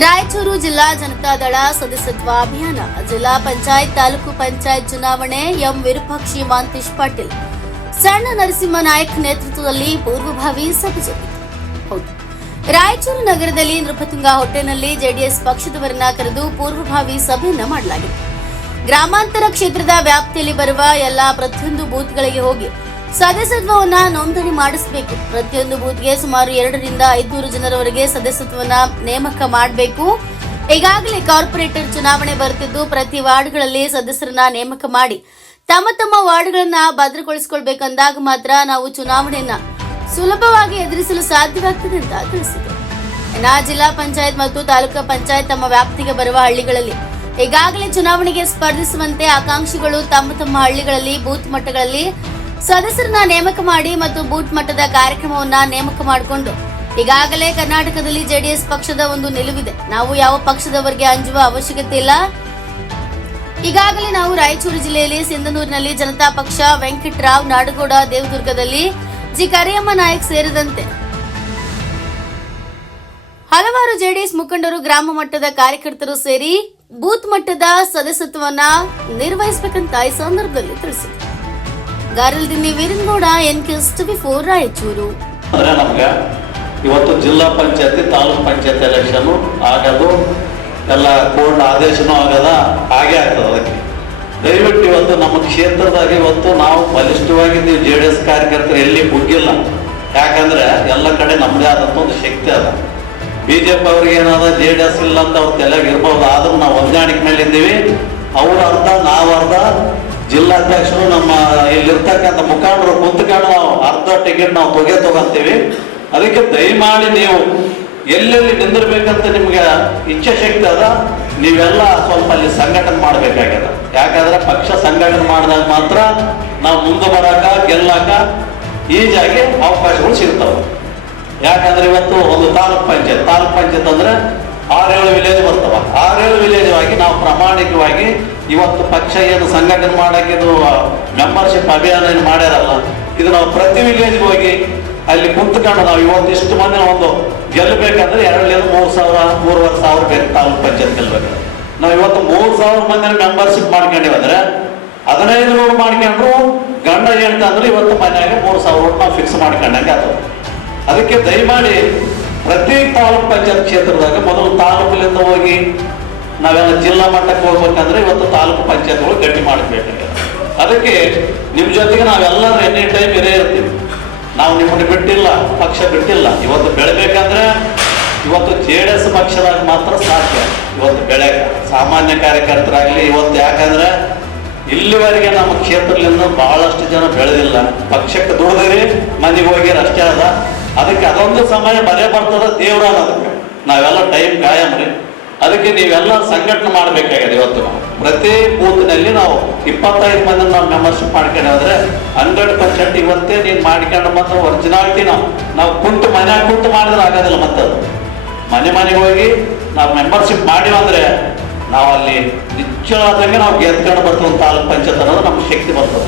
ರಾಯಚೂರು ಜಿಲ್ಲಾ ಜನತಾದಳ ಸದಸ್ಯತ್ವ ಅಭಿಯಾನ. ಜಿಲ್ಲಾ ಪಂಚಾಯತ್ ತಾಲೂಕು ಪಂಚಾಯತ್ ಚುನಾವಣೆ. ಎಂ ವಿರೂಪಾಕ್ಷಿ ಮಾಂತೇಶ್ ಪಾಟೀಲ್. ಸಣ್ಣ ನರಸಿಂಹ ನಾಯಕ್ ನೇತೃತ್ವದಲ್ಲಿ ಪೂರ್ವಭಾವಿ ಸಭೆ ಹೌದು. ರಾಯಚೂರು ನಗರದಲ್ಲಿ ನೃಪತುಂಗ ಹೋಟೆಲ್ನಲ್ಲಿ ಜೆಡಿಎಸ್ ಪಕ್ಷದವರನ್ನ ಕರೆದು ಪೂರ್ವಭಾವಿ ಸಭೆಯನ್ನ ಮಾಡಲಾಗಿತ್ತು ಗ್ರಾಮಾಂತರ ಕ್ಷೇತ್ರದ ವ್ಯಾಪ್ತಿಯಲ್ಲಿ ಬರುವ ಎಲ್ಲಾ ಪ್ರತಿಯೊಂದು ಬೂತ್ಗಳಿಗೆ ಹೋಗಿ ಸದಸ್ಯತ್ವವನ್ನ ನೋಂದಣಿ ಮಾಡಿಸಬೇಕು. ಪ್ರತಿಯೊಂದು ಬೂತ್ಗೆ ಸುಮಾರು ಎರಡರಿಂದ ಐದುನೂರು ಜನರವರೆಗೆ ಸದಸ್ಯತ್ವವನ್ನ ನೇಮಕ ಮಾಡಬೇಕು. ಈಗಾಗಲೇ ಕಾರ್ಪೊರೇಟರ್ ಚುನಾವಣೆ ಬರುತ್ತಿದ್ದು ಪ್ರತಿ ವಾರ್ಡ್ಗಳಲ್ಲಿ ಸದಸ್ಯರನ್ನ ನೇಮಕ ಮಾಡಿ. ತಮ್ಮ ತಮ್ಮ ವಾರ್ಡ್ಗಳನ್ನ ಭದ್ರಗೊಳಿಸಿಕೊಳ್ಬೇಕಂದಾಗ ಮಾತ್ರ ನಾವು ಚುನಾವಣೆಯನ್ನ ಸುಲಭವಾಗಿ ಎದುರಿಸಲು ಸಾಧ್ಯವಾಗ್ತದೆ ಅಂತ ತಿಳಿಸಿದರು ನಾ ಜಿಲ್ಲಾ ಪಂಚಾಯತ್ ಮತ್ತು ತಾಲೂಕಾ ಪಂಚಾಯತ್ ತಮ್ಮ ವ್ಯಾಪ್ತಿಗೆ ಬರುವ ಹಳ್ಳಿಗಳಲ್ಲಿ ಈಗಾಗಲೇ ಚುನಾವಣೆಗೆ ಸ್ಪರ್ಧಿಸುವಂತೆ ಆಕಾಂಕ್ಷಿಗಳು ತಮ್ಮ ತಮ್ಮ ಹಳ್ಳಿಗಳಲ್ಲಿ ಬೂತ್ ಮಟ್ಟಗಳಲ್ಲಿ ಸದಸ್ಯರನ್ನ ನೇಮಕ ಮಾಡಿ ಮತ್ತು ಬೂತ್ ಮಟ್ಟದ ಕಾರ್ಯಕ್ರಮವನ್ನ ನೇಮಕ ಮಾಡಿಕೊಂಡು, ಈಗಾಗಲೇ ಕರ್ನಾಟಕದಲ್ಲಿ ಜೆಡಿಎಸ್ ಪಕ್ಷದ ಒಂದು ನಿಲುವಿದೆ. ನಾವು ಯಾವ ಪಕ್ಷದವರಿಗೆ ಅಂಜುವ ಅವಶ್ಯಕತೆ ಇಲ್ಲ. ಈಗಾಗಲೇ ನಾವು ರಾಯಚೂರು ಜಿಲ್ಲೆಯಲ್ಲಿ ಸಿಂಧನೂರಿನಲ್ಲಿ ಜನತಾ ಪಕ್ಷ ವೆಂಕಟರಾವ್ ನಾಡಗೌಡ ದೇವದುರ್ಗದಲ್ಲಿ ಜಿ ಕರಿಯಮ್ಮ ನಾಯಕ್ ಸೇರಿದಂತೆ ಹಲವಾರು ಜೆಡಿಎಸ್ ಮುಖಂಡರು ಗ್ರಾಮ ಮಟ್ಟದ ಕಾರ್ಯಕರ್ತರು ಸೇರಿ ಬೂತ್ ಮಟ್ಟದ ಸದಸ್ಯತ್ವವನ್ನ ನಿರ್ವಹಿಸಬೇಕಂತ ಈ ಸಂದರ್ಭದಲ್ಲಿ ತಿಳಿಸಿದರು. Garaldinni Veeranagouda N TV four Raichur. ಅಂದ್ರೆ ನಮ್ಗೆ ಇವತ್ತು ಜಿಲ್ಲಾ ಪಂಚಾಯತಿ, ತಾಲೂಕ್ ಪಂಚಾಯತ್ ಎಲೆಕ್ಷನ್ ಆಗದು, ಎಲ್ಲ ಕೋರ್ಟ್ ಆದೇಶನೂ ಆಗದ, ಹಾಗೆ ಆಗ್ತದೆ ಅದಕ್ಕೆ. ದಯವಿಟ್ಟು ಇವತ್ತು ನಮ್ಮ ಕ್ಷೇತ್ರದಾಗ ಇವತ್ತು ನಾವು ಬಲಿಷ್ಠವಾಗಿದ್ದೀವಿ ಜೆ ಡಿ ಎಸ್ ಕಾರ್ಯಕರ್ತರು ಎಲ್ಲಿ ಬುಗ್ಗಿಲ್ಲ ಯಾಕಂದ್ರೆ ಎಲ್ಲ ಕಡೆ ನಮ್ಮದೇ ಆದಂಥ ಒಂದು ಶಕ್ತಿ ಅದ. ಬಿ ಜೆ ಪಿ ಅವ್ರಿಗೆ ಏನಾದ ಜೆ ಡಿ ಎಸ್ ಇಲ್ಲ ಅಂತ ಅವ್ರ ತಲೆಗೆ ಇರ್ಬೋದು, ಆದ್ರೂ ನಾವು ಹೊಂದಾಣಿಕೆ ಮೇಲೆ ಇದ್ದೀವಿ ಅವ್ರ ಅರ್ಧ, ನಾವು ಅರ್ಧ ಜಿಲ್ಲಾಧ್ಯಕ್ಷರು ನಮ್ಮ ಇಲ್ಲಿರ್ತಕ್ಕಂಥ ಮುಖಂಡರು ಕುಂತ್ಕೊಂಡು ನಾವು ಅರ್ಧ ಟಿಕೆಟ್ ನಾವು ತೊಗೆ ತಗೊಂತೀವಿ. ಅದಕ್ಕೆ ದಯಮಾಡಿ ನೀವು ಎಲ್ಲೆಲ್ಲಿ ನಿಂದಿರ್ಬೇಕಂತ ನಿಮ್ಗೆ ಇಚ್ಛಾಶಕ್ತಿ ಅದ, ನೀವೆಲ್ಲ ಸ್ವಲ್ಪ ಅಲ್ಲಿ ಸಂಘಟನೆ ಮಾಡ್ಬೇಕಾಗ್ಯದ. ಯಾಕಂದ್ರೆ ಪಕ್ಷ ಸಂಘಟನೆ ಮಾಡಿದಾಗ ಮಾತ್ರ ನಾವು ಮುಂದೆ ಬರಾಕ, ಗೆಲ್ಲಾಕ ಈಜಾಗಿ ಅವಕಾಶಗಳು ಸಿಗ್ತವೆ. ಯಾಕಂದ್ರೆ ಇವತ್ತು ಒಂದು ತಾಲೂಕ್ ಪಂಚಾಯತ್ ತಾಲೂಕ್ ಪಂಚಾಯತ್ ಅಂದ್ರೆ ಆರೇಳು ವಿಲೇಜ್ ಬರ್ತವೆ. ಆರೇಳು ವಿಲೇಜ್ ಆಗಿ ನಾವು ಪ್ರಾಮಾಣಿಕವಾಗಿ ಇವತ್ತು ಪಕ್ಷ ಏನು ಸಂಘಟನೆ ಮಾಡಕ್ಕೆ ಇದು ಮೆಂಬರ್ಶಿಪ್ ಅಭಿಯಾನ ಏನು ಮಾಡ್ಯಾರಲ್ಲ, ಇದು ನಾವು ಪ್ರತಿ ವಿಲೇಜ್ಗೆ ಹೋಗಿ ಅಲ್ಲಿ ಕುಂತ್ಕೊಂಡು ನಾವು ಇವತ್ತು ಇಷ್ಟು ಮಂದಿ ಒಂದು ಗೆಲ್ಲಬೇಕಂದ್ರೆ ಎರಡರಿಂದ ಮೂರು ಸಾವಿರ, ಮೂರುವರೆ ಸಾವಿರ ಬೇಕು ತಾಲೂಕು ಪಂಚಾಯತ್ ಗೆಲ್ಲಬೇಕು ನಾವು ಇವತ್ತು ಮೂರು ಸಾವಿರ ಮಂದಿ ಮೆಂಬರ್ಶಿಪ್ ಮಾಡ್ಕೊಂಡಿವಿ ಅಂದ್ರೆ ಹದಿನೈದು ನೂರು ಮಾಡ್ಕೊಂಡ್ರು ಗಂಡ ಹೇಳ್ತಾ ಇವತ್ತು ಮನ್ಯಾಗ ಮೂರು ಸಾವಿರ ನಾವು ಫಿಕ್ಸ್ ಮಾಡ್ಕೊಂಡಂಗೆ ಅದು ಅದಕ್ಕೆ ದಯಮಾಡಿ ಪ್ರತಿ ತಾಲೂಕ್ ಪಂಚಾಯತ್ ಕ್ಷೇತ್ರದಾಗ ಮೊದಲು ತಾಲೂಕಿನಿಂದ ಹೋಗಿ ನಾವೆಲ್ಲ ಜಿಲ್ಲಾ ಮಟ್ಟಕ್ಕೆ ಹೋಗ್ಬೇಕಂದ್ರೆ ಇವತ್ತು ತಾಲೂಕು ಪಂಚಾಯತ್ಗಳು ಗಟ್ಟಿ ಮಾಡಬೇಕಾಗಿದೆ ಅದಕ್ಕೆ ನಿಮ್ಮ ಜೊತೆಗೆ ನಾವೆಲ್ಲರೂ ಎನಿ ಟೈಮ್ ಇರೇ ಇರ್ತೀವಿ. ನಾವು ನಿಮ್ಮನ್ನು ಬಿಟ್ಟಿಲ್ಲ, ಪಕ್ಷ ಬಿಟ್ಟಿಲ್ಲ. ಇವತ್ತು ಬೆಳಬೇಕಂದ್ರೆ ಇವತ್ತು ಜೆ ಡಿ ಎಸ್ ಪಕ್ಷದಾಗ ಮಾತ್ರ ಸಾಧ್ಯ. ಇವತ್ತು ಬೆಳೆ, ಸಾಮಾನ್ಯ ಕಾರ್ಯಕರ್ತರಾಗಲಿ ಇವತ್ತು ಯಾಕಂದ್ರೆ ಇಲ್ಲಿವರೆಗೆ ನಮ್ಮ ಕ್ಷೇತ್ರದಿಂದ ಬಹಳಷ್ಟು ಜನ ಬೆಳೆದಿಲ್ಲ. ಪಕ್ಷಕ್ಕೆ ದುಡಿದಿರಿ, ಮನೆಗೆ ಹೋಗಿರ ಅಷ್ಟೇ ಅದ. ಅದಕ್ಕೆ ಅದೊಂದು ಸಮಯ ಬರೇ ಬರ್ತದ ದೇವ್ರ ಅದಕ್ಕೆ ನಾವೆಲ್ಲ ಟೈಮ್ ಕಾಯಮ್ರಿ ಅದಕ್ಕೆ ನೀವೆಲ್ಲ ಸಂಘಟನೆ ಮಾಡಬೇಕಾಗಿದೆ ಇವತ್ತು. ಪ್ರತಿ ಬೂತ್ನಲ್ಲಿ ನಾವು ಇಪ್ಪತ್ತೈದು ಮಂದಿ ನಾವು ಮೆಂಬರ್ಶಿಪ್ ಮಾಡ್ಕೊಂಡು ಹೋದ್ರೆ ಹಂಡ್ರೆಡ್ ಪರ್ಸೆಂಟ್ ಇವತ್ತೇ ನೀನು ಮಾಡ್ಕೊಂಡು ಮತ್ತೆ ಒರಿಜಿನಾಲಿಟಿ ನಾವು ನಾವು ಕುಂತು ಮನೆ ಕುಂತು ಮಾಡಿದ್ರೆ ಆಗೋದಿಲ್ಲ ಮತ್ತೆ ಮನೆ ಮನೆಗೆ ಹೋಗಿ ನಾವು ಮೆಂಬರ್ಶಿಪ್ ಮಾಡಿವ ಅಂದ್ರೆ ನಾವು ಅಲ್ಲಿ ನಿಶ್ಚಯವಾದಂಗೆ ನಾವು ಗೆದ್ಕೊಂಡು ಬರ್ತೀವಿ ತಾಲೂಕು ಪಂಚಾಯತ್ ಅನ್ನೋದು ನಮ್ಗೆ ಶಕ್ತಿ ಬರ್ತದೆ.